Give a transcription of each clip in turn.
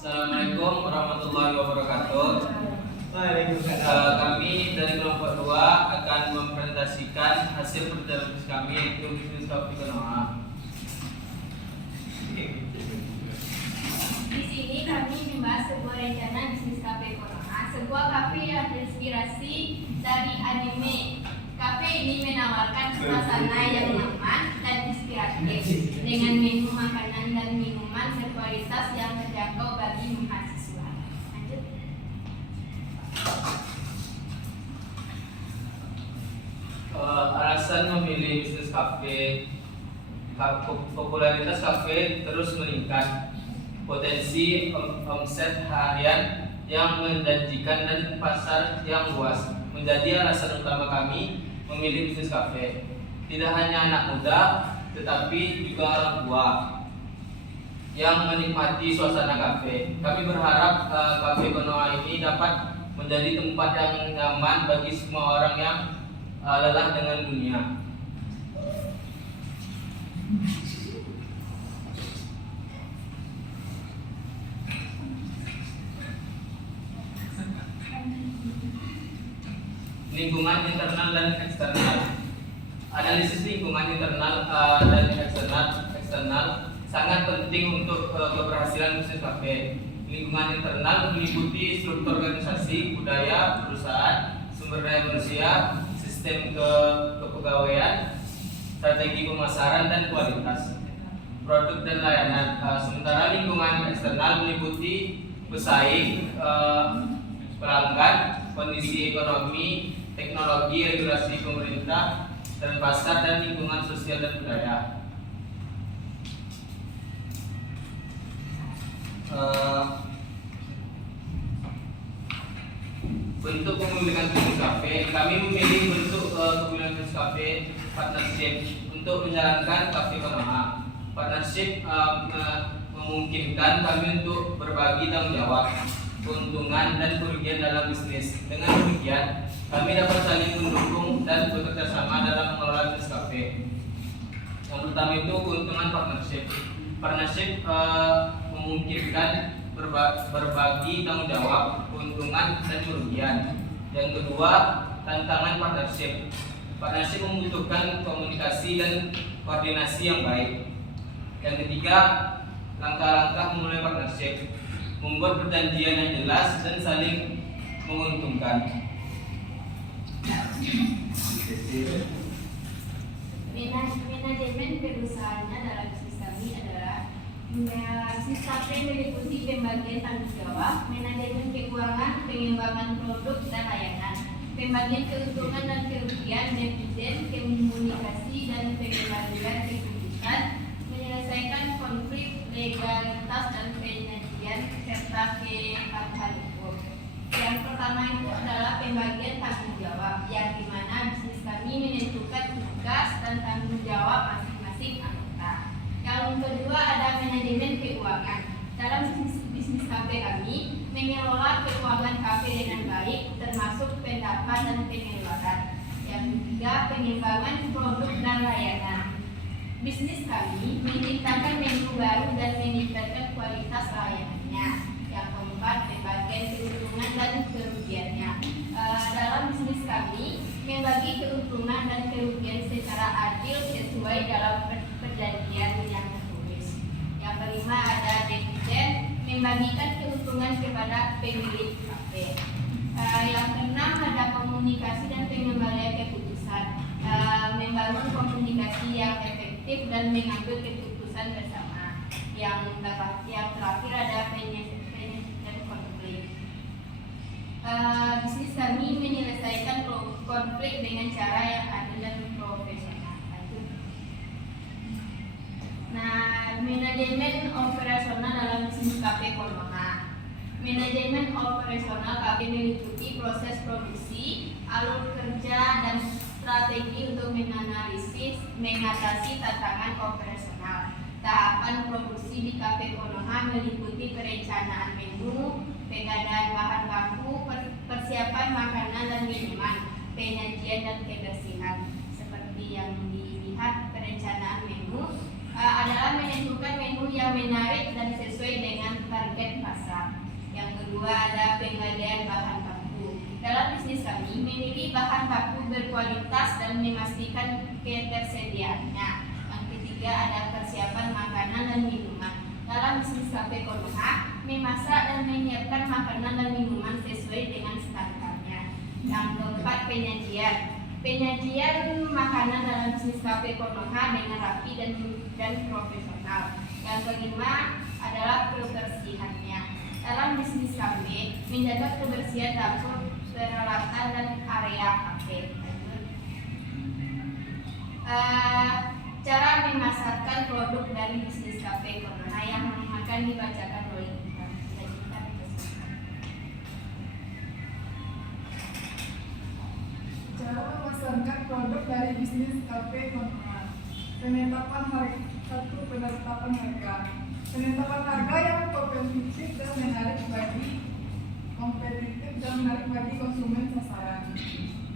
Assalamualaikum warahmatullahi wabarakatuh. Kami dari kelompok 2 akan mempresentasikan hasil perjalanan bisnis kami, yaitu bisnis kopi Konoha. Di sini kami membahas sebuah rencana bisnis kafe Konoha, sebuah kafe yang terinspirasi dari anime. Kafe ini menawarkan suasana yang nyaman dan inspiratif dengan menu makanan dan minuman berkualitas yang terjangkau bagi mahasiswa. Lanjut. Alasan memilih bisnis kafe, popularitas kafe terus meningkat, potensi omset harian yang menjanjikan dan pasar yang luas menjadi alasan utama kami memilih bisnis kafe. Tidak hanya anak muda, tetapi juga orang tua yang menikmati suasana kafe. Kami berharap kafe Konoha ini dapat menjadi tempat yang nyaman bagi semua orang yang lelah dengan dunia. Lingkungan internal dan eksternal. Analisis lingkungan internal dan eksternal sangat penting untuk keberhasilan bisnis kafe. Lingkungan internal meliputi struktur organisasi, budaya perusahaan, sumber daya manusia, sistem kepegawaian, strategi pemasaran dan kualitas produk dan layanan. Sementara lingkungan eksternal meliputi pesaing, pelanggan, kondisi ekonomi, teknologi, regulasi pemerintah dan pasar, dan lingkungan sosial dan budaya. Bentuk pemilihan bisnis kafe, kami memilih bentuk pemilihan bisnis kafe partnership untuk menjalankan kafe Konoha. Partnership memungkinkan kami untuk berbagi tanggung jawab, keuntungan dan kerugian dalam bisnis. Dengan demikian, kami dapat saling mendukung dan bekerja sama dalam mengelola bisnis kafe. Yang pertama itu keuntungan partnership. Partnership memungkinkan berbagi tanggung jawab, keuntungan dan kerugian. Yang kedua, tantangan partnership. Partnership membutuhkan komunikasi dan koordinasi yang baik. Yang ketiga, langkah-langkah memulai partnership. Membuat perjanjian yang jelas dan saling menguntungkan. Manajemen perusahaannya dalam bisnis kami adalah bisnis kafe meliputi pembagian tanggung jawab, manajemen keuangan, pengembangan produk dan layanan, pembagian keuntungan dan kerugian, dividen, komunikasi dan pengendalian keputusan, menyelesaikan konflik, legalitas dan penyajian serta kepatuhan hukum. Yang pertama itu adalah pembagian tanggung jawab, yang dimana bisnis kami menentukan tugas dan tanggung jawab masing-masing anggota. Yang kedua ada manajemen keuangan. Dalam bisnis kafe kami mengelola keuangan kafe dengan baik, termasuk pendapatan dan pengeluaran. Yang ketiga, pengembangan produk dan layanan. Bisnis kami menciptakan menu baru dan meningkatkan kualitas layanannya. Yang keempat, pembagian keuntungan dan kerugiannya. Dalam bisnis kami membagi keuntungan dan kerugian secara adil sesuai dalam perjanjian yang tertulis. Yang kelima ada dividen, membagikan keuntungan kepada pemilik kafe. Yang keenam ada komunikasi dan pengembalian keputusan, membangun komunikasi yang efektif dan mengambil keputusan bersama. Yang terakhir ada penyelesaian konflik. Bisnis kami menyelesaikan konflik dengan cara yang adil dan profesional. Nah, manajemen operasional dalam bisnis kafe Konoha. Manajemen operasional kafe meliputi proses produksi, alur kerja dan strategi untuk menganalisis, mengatasi tantangan operasional. Tahapan produksi di kafe Konoha meliputi perencanaan menu, pengadaan bahan baku, persiapan makanan dan minuman, penyajian dan kebersihan. Seperti yang dilihat, perencanaan menu adalah menentukan menu yang menarik dan sesuai dengan target pasar. kedua ada pengadaan bahan baku. Dalam bisnis kami memilih bahan baku berkualitas dan memastikan ketersediaannya. Yang ketiga ada persiapan makanan dan minuman. Dalam bisnis kafe Konoha, memasak dan menyiapkan makanan dan minuman sesuai dengan standarnya. Yang keempat penyajian. Penyajian makanan dalam bisnis kafe Konoha dengan rapi dan profesional. Yang kelima adalah kebersihannya. Dalam bisnis kafe, menjaga kebersihan dapur, peralatan dan area kafe. Cara memasarkan produk dari bisnis kafe Konoha yang akan dibacakan oleh kita. Cara memasarkan produk dari bisnis kafe Konoha. Penetapan harga. 1. Penetapan harga. Penetapan harga yang kompetitif dan menarik bagi konsumen sasaran.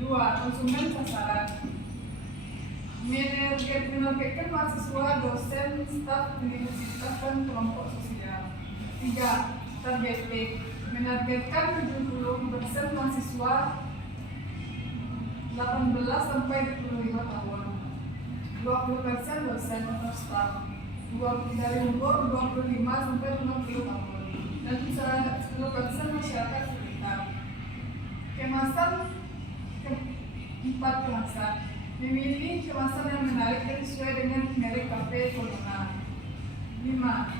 2. Konsumen sasaran. Menargetkan mahasiswa, dosen, staf universitas dan kelompok sosial. 3. Targeting. Menargetkan 70% mahasiswa 18 sampai 25 tahun. 20% dosen atau staf dari umur 25 sampai 50 tahun dan 10% masyarakat sekitar. Kemasan 4. Kemasan. Memilih kemasan yang menarik dan sesuai dengan merek kafe Konoha. 5.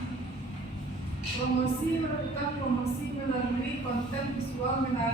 Promosi. Melakukan promosi melalui konten visual menarik